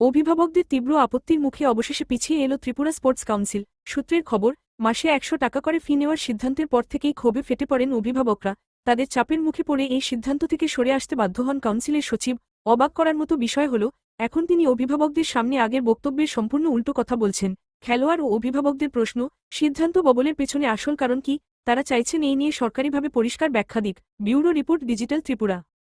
অভিভাবকদের তীব্র আপত্তির মুখে অবশেষে পিছিয়ে এলো ত্রিপুরা স্পোর্টস কাউন্সিল। সূত্রের খবর, মাসে একশো টাকা করে ফি নেওয়ার সিদ্ধান্তের পর থেকেই ক্ষোভে ফেটে পড়েন অভিভাবকরা। তাদের চাপের মুখে পড়ে এই সিদ্ধান্ত থেকে সরে আসতে বাধ্য হন কাউন্সিলের সচিব। অবাক করার মতো বিষয় হল, এখন তিনি অভিভাবকদের সামনে আগের বক্তব্যের সম্পূর্ণ উল্টো কথা বলছেন। খেলোয়াড় ও অভিভাবকদের প্রশ্ন, সিদ্ধান্ত ববলের পেছনে আসল কারণ কি? তারা চাইছেন এই নিয়ে সরকারিভাবে পরিষ্কার ব্যাখ্যা দিক। Bureau report digital Tripura.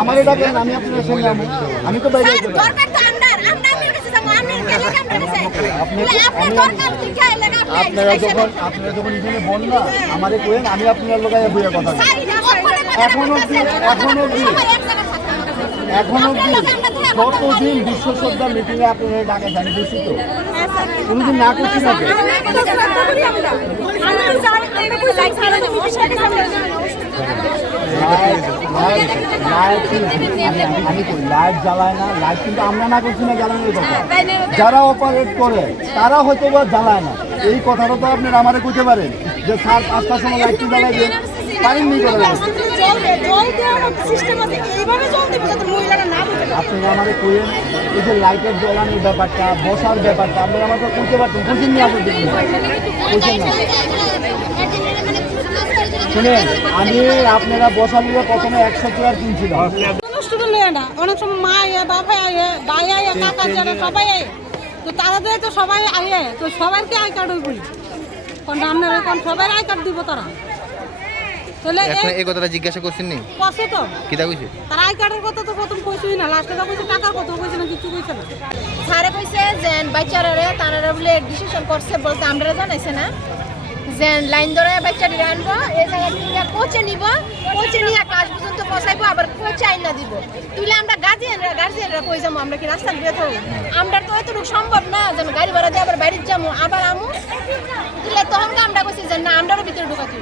আমরা এটা কেন আমি আপনার সঙ্গে আমি আমি তো বাইরে। আপনারা যখন আপনারা যখন এখানে বল না আমারে কোয়েন আমি আপনার লোকায় বইয়ে কথা। এখন অবধি এখন অবধি এখন অবধি কতদিন বিশ্ব শ্রদ্ধা মিটিংয়ে আপনারা ডাকে জানি বেশি তো? কোনোদিন না করছি না লাইট লাইট লাইট আমি আমি করি লাইট জ্বালায় না লাইট কিন্তু আমরা না করছি না জ্বালানোর কথা। যারা অপারেট করে তারা হয়তো বা জ্বালায় না। এই কথাটা তো আপনারা আমারে কইতে পারেন যে স্যার পাঁচটার সময় লাইটটি জ্বালাইবে। পারেননি করে আপনারা আমাদের কইেন এই যে লাইটের জ্বালানোর ব্যাপারটা বসার ব্যাপারটা আপনারা কইতে পারতেন কোচিং নিয়ে কোচিং শুনেন আমি আপনারা বসার নিয়ে প্রথমে একশো চেয়ার কিনছিলাম। অনেক সময় মা আয়ে বাবা আয়ে ভাই আয়ে কাকা যারা সবাই আয়ে। তো তারা দিয়ে তো সবাই আয়ে তো সবাইকে আই কার্ড বলি কারণ আপনারা সবাই আই কার্ড দিব তারা। তাহলে এখন এই কথাটা জিজ্ঞাসা করছেন নি? কষে তো। কইছে? তারা আই কার্ডের কথা তো প্রথম কইছই না লাস্টে তো কইছে টাকার কথা কইছে না কিছু কইছে না। স্যারে কইছে যে বাচ্চারা তারা বলে ডিসিশন করছে বলতে আমরা জানাইছে না। যে লাইন ধরে বাচ্চাটি আনব এই জায়গা থেকে কোচে নিব কোচে নিয়ে ক্লাস পর্যন্ত পৌঁছাইবো আবার কোচে আইনা দিব। তুইলে আমরা গার্জিয়ানরা গার্জিয়ানরা কই যাব আমরা কি রাস্তা দিয়ে থাকব? আমরা তো এতটুকু সম্ভব না যে আমি গাড়ি ভাড়া দিয়ে আবার বাড়িতে যাব আবার আমু। তুইলে তখন আমরা কইছি যে না আমরাও ভিতরে ঢুকাতে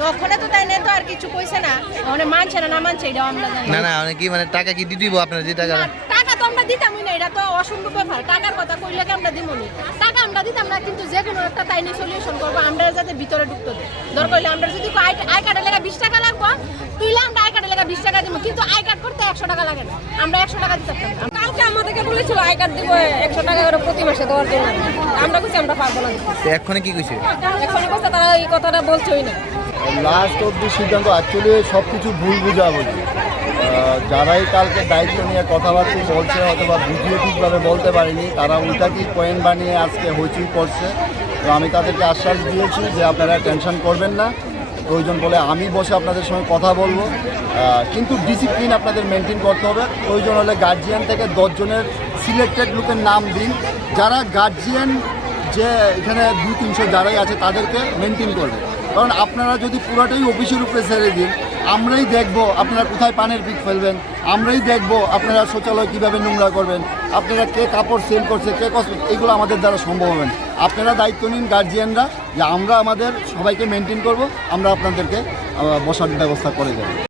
তখন তো তাই না তো আর কিছু কইছে না। মানে মানছে না না মানছে এটাও আমরা জানি। না না মানে কি মানে টাকা কি দিয়ে দিব আপনার যে টাকা? টাকা তো আমরা দিতামই না এটা তো অসম্ভব ব্যাপার। টাকার কথা কইলে কি আমরা দিমনি? টাকা আমরা দিতাম না কিন্তু যে কোনো একটা তাই নিয়ে সলিউশন করব আমরা যাতে ভিতরে ঢুকতে দিই দরকার হলে আমরা যদি আই আই কার্ডের লেগে বিশ টাকা লাগবো তুইলে আমরা আই কার্ডের লেগে বিশ টাকা দিব কিন্তু আই কার্ড করতে একশো টাকা লাগে না। আমরা একশো টাকা দিতে কালকে আমাদেরকে বলেছিল আই কার্ড দিব একশো টাকা করে প্রতি মাসে দেওয়ার জন্য। আমরা কইছি আমরা পারব না। এক্ষণে কি কইছে? এখন কথা তারা এই কথাটা বলছেই না। লাস্ট অব্দি সিদ্ধান্ত অ্যাকচুয়ালি সব কিছু ভুল বুঝাবুঝি। যারাই কালকে দায়িত্ব নিয়ে কথাবার্তা বলছে, অথবা বুঝিয়ে ঠিকভাবে বলতে পারেনি, তারা উল্টাকি পয়েন্ট বানিয়ে আজকে হইচই করছে। তো আমি তাদেরকে আশ্বাস দিয়েছি যে আপনারা টেনশন করবেন না। প্রয়োজন বলে আমি বসে আপনাদের সঙ্গে কথা বলব। কিন্তু ডিসিপ্লিন আপনাদের মেনটেন করতে হবে। প্রয়োজন হলে গার্জিয়ান থেকে দশজনের সিলেক্টেড লোকের নাম দিন। যারা গার্জিয়ান যে এখানে দুই তিনশো যারাই আছে, তাদেরকে মেনটেন করবে। কারণ আপনারা যদি পুরাটাই অফিসের উপরে ছেড়ে দিন, আমরাই দেখব আপনারা কোথায় পানের পিক ফেলবেন, আমরাই দেখব আপনারা শৌচালয় কীভাবে নোংরা করবেন, আপনারা কে কাপড় সেল করছে, কে কস এগুলো আমাদের দ্বারা সম্ভব হবে আপনারা দায়িত্ব নিন গার্জিয়ানরা যে আমরা আমাদের সবাইকে মেনটেন করব, আমরা আপনাদেরকে বসার ব্যবস্থা করে দেবো।